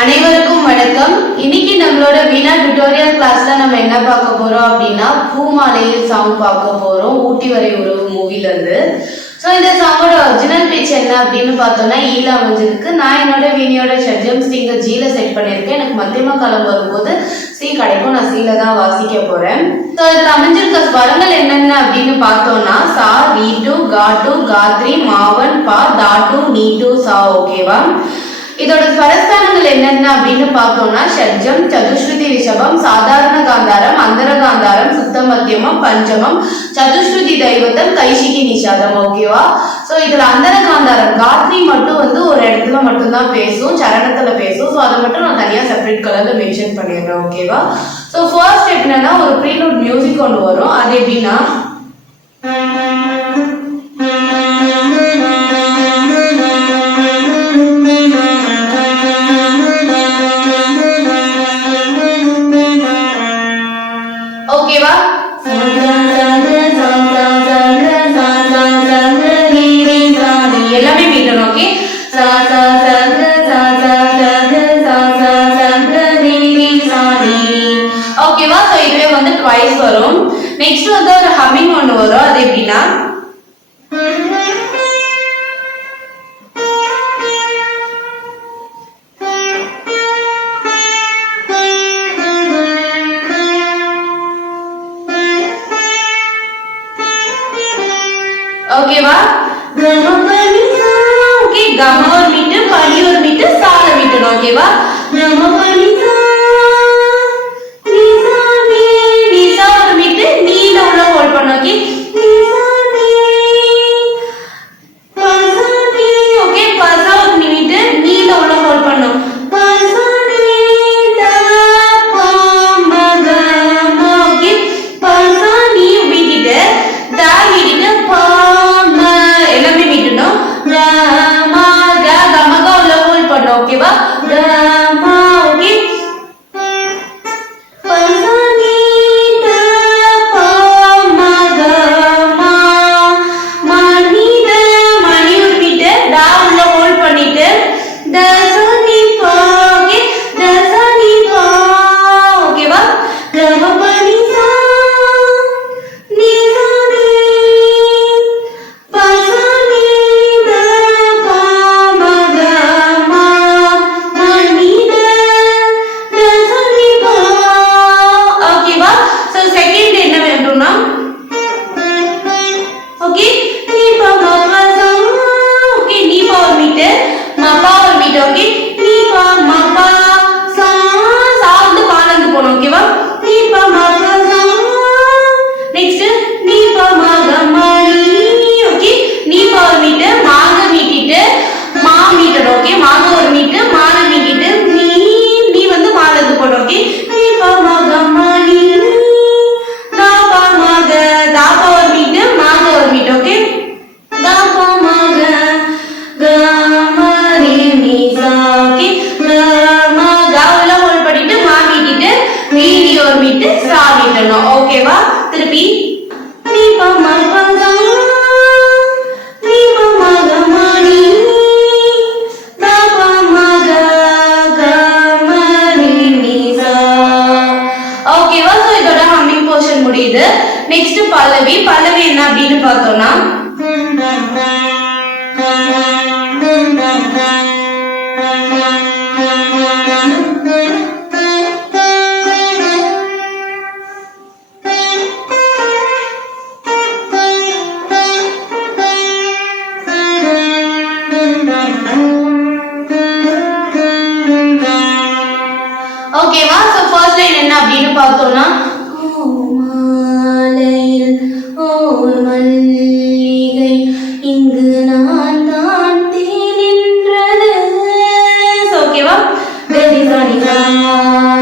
அனைவருக்கும் வணக்கம். இன்னைக்கு நம்மளோட வீணா டியூட்டோரியல் கிளாஸ்ல நம்ம என்ன பார்க்க போறோம் அப்படின்னா பூமாலையில் சாங் பார்க்க போறோம். ஊட்டி வரை உறவு மூவில இருந்து. ஸோ இந்த சாங்கோட ஒரிஜினல் பிச் என்ன அப்படின்னு பார்த்தோம்னா ஈல அமைஞ்சிருக்கு. நான் என்னோட வீணியோட ஷட்ஜம் ஸ்ரீங்க ஜீல செட் பண்ணியிருக்கேன். எனக்கு மத்தியமா காலம் வரும்போது சி கிடைக்கும். நான் சீல தான் வாசிக்க போறேன். ஸோ இதுல அமைஞ்சிருக்க ஸ்வரங்கள் என்னென்ன அப்படின்னு பார்த்தோம்னா சா, ரீட்டு, காட்டு, காத்ரி, மாவன், பா, தாட்டு, நீட்டு, சா. ஓகேவா? இதோட ஸ்வரஸ்தானங்கள் என்னென்ன அப்படின்னு பார்த்தோம்னா ஷட்ஜம், சதுஸ்ருதி ரிஷபம், சாதாரண காந்தாரம், அந்தர காந்தாரம், சுத்த மத்தியமம், பஞ்சமம், சதுஸ்ருதி தைவத்தம், கைஷிகி நிஷாதம். ஓகேவா? ஸோ இதுல அந்தர காந்தாரம் காத்ரி மட்டும் ஒரு இடத்துல மட்டும்தான் பேசும், சரணத்துல பேசும். ஸோ அதை மட்டும் நான் தனியா செப்பரேட் கலர்ல மென்ஷன் பண்ணிடுறேன். ஓகேவா? ஸோ ஃபர்ஸ்ட் ஸ்டெப் என்னன்னா ஒரு ப்ரீலூட் மியூசிக் ஒன்று வரும். அது எப்படின்னா ஓகேவா? எல்லாமே மீட்டணும். ஓகே, ஓகேவா? சோ இதுவே ட்வைஸ் வரும். நெக்ஸ்ட் ஒரு ஹம்மிங் ஒன்று வரும். அது எப்படின்னா ஓகேவா? ஓகே, கம ஒரு மீட்டு, பனி ஒரு மீட்டு, சால மீட்டணும். ஓகேவா? கம பனி சா, நிசா நீ, நிசா ஒரு மீட்டு, நீல உள்ள ஹோல்ட் பண்ணு. ஓகே, நிசா நீ, பசா நீ. ஓகே, பசா ஒரு மீட்டு, நீல உள்ள ஹோல்ட் பண்ணு. பசா நீ த ப ம க ம. ஓகே, பசா நீ மீட்டிட்டு த மீட்டிட்டு ப எல்லாமே மீட்டணும். கமா க கமக உள்ள ஹோல்ட் பண்ணு. ஓகேவா? கமா. ஓகே, பசா நீ த ப ம க ம. மணி த மணி ஒரு மீட்டு ட உள்ள ஹோல்ட் பண்ணிட்டு த ச நீ ப. ஓகே, த ச நீ ப. ஓகேவா? கம பனி சா, நீ சா நீ, பசா நீ த ப ம க ம. மணி த ச நீ ப. ஓகேவா? சோ செகண்ட் என்ன வேணும்னா ஓகே, நீ ப ம ப சா. ஓகே, நீ ப ஒரு மீட்டு, ம ப ஒரு மீட்டு. ஓகே, நீ ப ம ப சா, சா பாலந்து போணும். ஓகேவா? நீ ப ம ப சா. நெக்ஸ்ட் நீ ப ம க ம நீ. ஓகே, நீ ப ஒரு மீட்டு, மாக மீட்டிட்டு மா மீட்டணும். ஓகே, மாக ஒரு மீட்டு, மான மீட்டிட்டு நீ நீ மாலந்து போடும். ஓகே, நீ ப ம க ம நீ, தா ப ம க, தா ப ஒரு மீட்டு, மாக ஒரு மீட்டு. ஓகே, தா ப ம க க ம ரீ நீ சா. ஓகே, க ம க உள்ள ஹோல்ட் பண்ணிட்டு மா மீட்டிட்டு நீ ஒரு மீட்டு, சா மீட்டணும். ஓகேவா? திருப்பி நீ ப ம ப சா, நீ ப ம க ம நீ, தா ப ம க க ம ரீ நீ சா. ஓகேவா? சோ இதோட ஹம்மிங் போர்ஷன் முடியுது. நெக்ஸ்ட் பல்லவி. பல்லவி என்ன அப்படின்னு பார்த்தோம்னா ஓகேவா? சோ ஃபர்ஸ்ட் லைன் என்ன அப்படின்னு பார்த்தோம்னா மாலையில் ஓர் மல்லிகை இங்கு நான் தான் தேனின்றது. ஓகேவா? கரி சாணி சா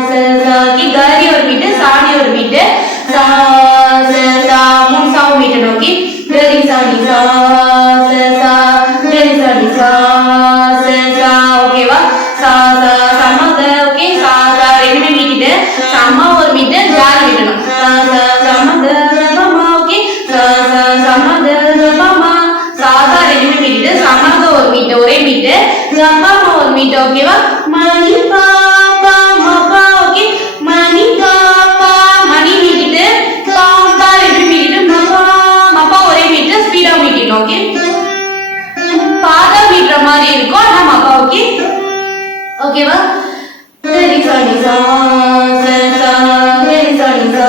ச சா. கி கரி ஒரு மீட்டு, சாணி ஒரு மீட்டு, சா ச சா மூணு சா மீட்டணும். ஓகே, கரி சாணி சா ச சா, கரி சாணி சா ச சா. ஓகேவா? சா சா சமக. ஓகே, சா சா ரெண்டுமே மீட்டிட்டு சம்மா ஒரு மீட்டு, ஜார் மீட்டணும். சா சா சமக சம. ஓகே, சா சா சம ஓகேவா சரி சரி சா சரி சா சரி சரி சா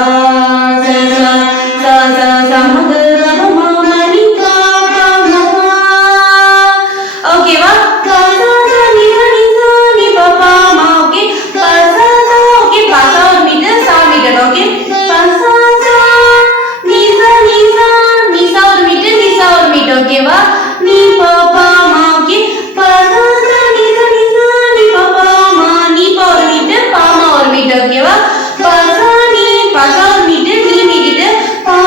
சரி சா சா சா சா மகரமா மணி கா கா மா ஓகேவா சா சா சா நி மணி சா நி பா பா மா ஓகே பா சா சா ஓகே பா சா ஒரு மீட்டர் சா மீட்டர் ஓகே பா சா சா நி சா நி சா நி சா ஒரு மீட்டர் ஓகேவா நீ பா பா மா ஓகே பா சா சா நி சா நி சா நி பா பா மா நீ பா ஒரு மீட்டர் பா மா ஒரு மீட்டர் ஓகேவா பா சா நீ பா சா ஒரு மீட்டர் நீ மீட்டர் பா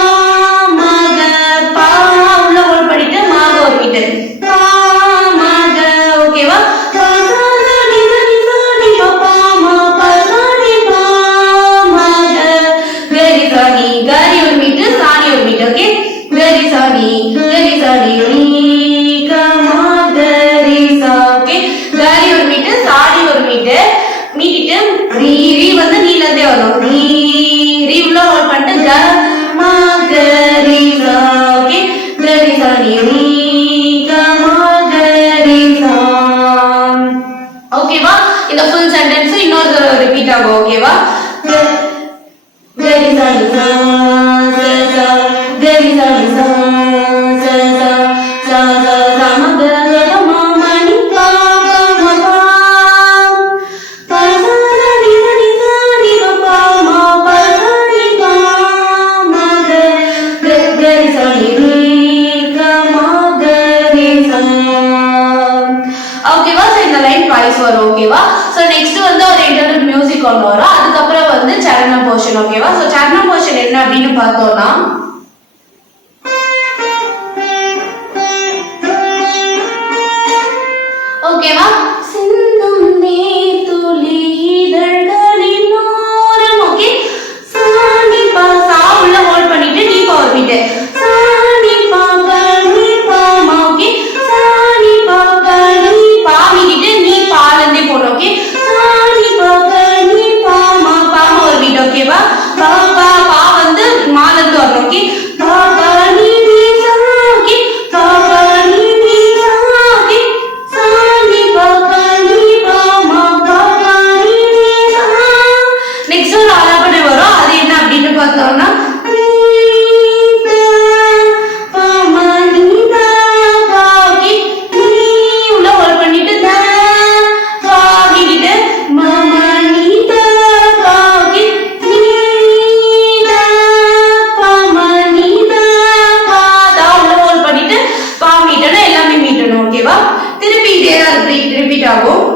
மா க பா உள்ள ஹோல் பண்ணிட்டு மா க ஒரு மீட்டர் பா மா க ஓகேவா பா சா சா நி சா நி பா பா மா பா சா நி பா மா க கரி சா நி கரி ஒரு மீட்டர் சாணி ஒரு மீட்டர் ஓகே கரி சா நி நீ க மா கரி சா ஓகே கரி ஒரு மீட்டர் சாணி ஒரு மீட்டர் மீட்டிட்டு ரீ ரீ வந்து நீல இருந்தே வரும் ரீ ரீ உள்ள ஹோல் பண்ணிட்டு க மா கரி சா ஓகே கரி சா நீ க மா கரி சா ஓகேவா இந்த ஃபுல் சென்டென்ஸ் இன்னொரு தடவை ரிப்பீட் ஆகும் ஓகேவா கரி சா நீ சா சா சா கரி சா நீ சா சா சா சா சா சா ம க க ம ம நி பா பா ம பா பா சா சா நி சா நி சா நி பா பா மா பா சா நி பா மா க கரி சா நி க மா கரி சா ஓகேவா சோ இந்த லைன் ட்வைஸ் வரும் ஓகேவா சோ நெக்ஸ்ட் வந்து ஒரு இன்டர்னல் மியூசிக் கொண்டு வரோம் அதுக்கப்புறம் வந்து சரணம் போர்ஷன் ஓகேவா சோ சரணம் போர்ஷன் என்ன அப்படின்னு பார்த்தோம்னா ஓகேவா சிந்தும் நீர் துளி இதழ்களின் ஓரம் ஓகே சாணி பா சா உள்ள ஹோல்ட் பண்ணிட்டு நீ பா ஒரு மீட்டர் சாணி பா பா நீ பா மா ஓகே சாணி பா பா நீ பா மீட்டிட்டு நீ பால இருந்தே போறோம் ஓகே சாணி பா பா நீ பா மா ஒரு மீட்டர் ஓகேவா பா பா பா வந்து மால இருந்து வரணும் ஓகே பா பா நீ சா ஓகே பா பா நீ சா ஓகே சாணி பா பா நீ பா மா பா பா நீ சா நெக்ஸ்ட் ஒரு ஆலாபனை வரும் அது என்ன அப்படின்னு பார்த்தோம்னா நீ பா மா நீ பா பா ஓகே நீ உள்ள ஹோல்ட் பண்ணிட்டு த பா மீட்டிட்டு மா மா நீ த பா ஓகே நீ த பா மா நீ த பா த உள்ள ஹோல்ட் பண்ணிட்டு பா மீட்டணும் எல்லாமே மீட்டணும் ஓகேவா திருப்பி இதே ரிப்பீட் ஆகும்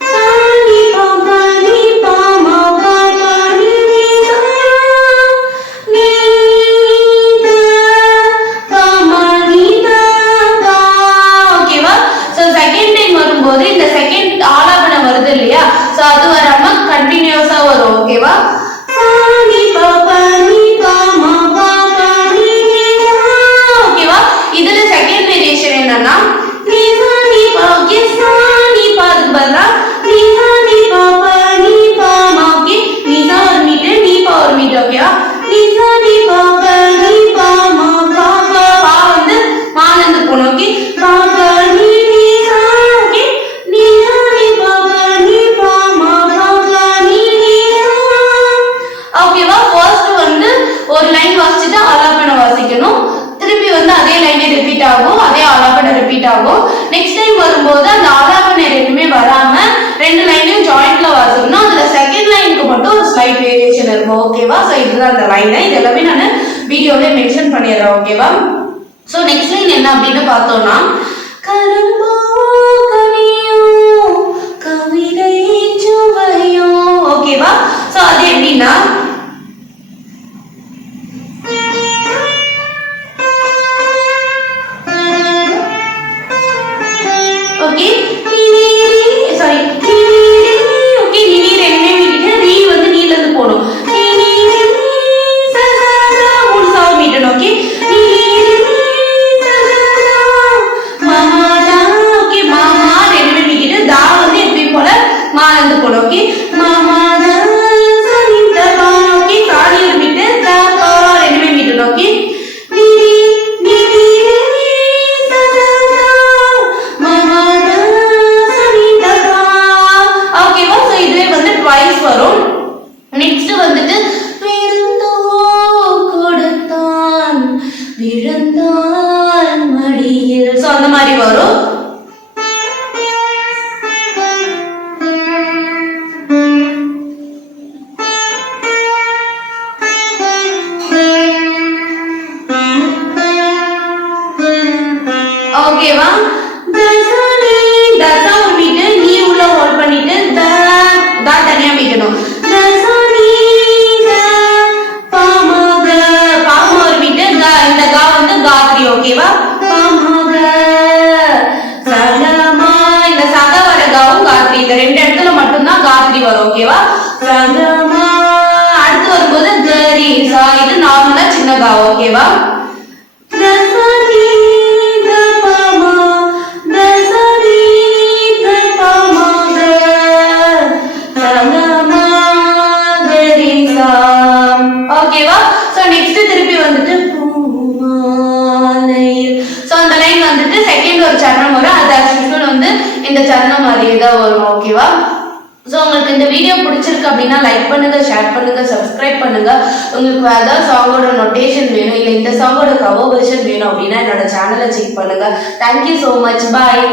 சாணி பா பா நீ பா மா பா பா நீ சா நீ த பா மா நீ த பா ஓகேவா சோ செகண்ட் டைம் வரும்போது இந்த செகண்ட் ஆலாபனை வருது இல்லையா சோ அது வராம கண்டினியூஸா வரும் ஓகேவா சாணி பா பா நீ பா மா பா பா நீ சா ஓகேவா இதுல செகண்ட் வேரியேஷன் என்னன்னா நீ சா நீ பா ஓகே சா நீ பா அதுக்கு பதிலா நீ சா நீ பா பா நீ பா மா ஓகே நீ சா ஒரு மீட்டர் நீ பா ஒரு மீட்டர் ஓகேவா நீ சா நீ பா பா நீ பா மா பா பா பா வந்து மால இருந்து போணும் ஓகே பா பா நீ சா ஓகே நீ சா நீ பா பா நீ பா மா பா பா நீ சா ஓகேவா ஃபர்ஸ்ட் வந்து ஒரு லைன் வாசிச்சுட்டு ஆலாபனை வாசிக்கணும் திருப்பி வந்து அதே லைனே ரிப்பீட் ஆகும் அதே ஆலாபனை ரிப்பீட் ஆகும் நெக்ஸ்ட் டைம் வரும்போது அந்த ஆலாபனை ரெண்டுமே வராம ரெண்டு லைனையும் ஜாயிண்ட்ல வாசிக்கணும் அதுல செகண்ட் லைனுக்கு மட்டும் ஒரு ஸ்லைட் வேரியேஷன் இருக்கும் ஓகேவா சோ இதுதான் அந்த லைன் இது எல்லாமே நான் வீடியோல மென்ஷன் பண்ணிடுறேன் ஓகேவா சோ நெக்ஸ்ட் லைன் என்ன அப்படின்னு பார்த்தோம்னா கரும்போ கனியோ கவிதை சுவையோ ஓகேவா சோ அது எப்படின்னா ஓகே சாரி ஓகே நீ ரெண்டுமே மீட்டிட்டு ரீ வந்து நீல இருந்து போடும் சா சா சா மூணு சாவு மீட்டணும் ஓகே சா சா சா மா மா காத்திரி வரும். ஓகேவா? சகமா அடுத்து வரும்போது கரி சா, இது நார்மலா சின்ன கா. ஓகேவா? ஓகேவா? சோ நெக்ஸ்ட் திருப்பி வந்துட்டு சோ அந்த லைன் வந்துட்டு செகண்ட் ஒரு சரணம் வரும். அது ஆக்சுவல் வந்து இந்த சரணம் மாதிரியே தான் வரும். ஓகேவா? ஸோ உங்களுக்கு இந்த வீடியோ பிடிச்சிருக்கு அப்படின்னா லைக் பண்ணுங்க, ஷேர் பண்ணுங்க, சப்ஸ்கிரைப் பண்ணுங்க. உங்களுக்கு ஏதாவது சாங்கோட நோட்டேஷன் வேணும், இல்லை இந்த சாங்கோட கவர் வெர்ஷன் வேணும் அப்படின்னா என்னோட சேனலை செக் பண்ணுங்க. Thank you so much. பாய்.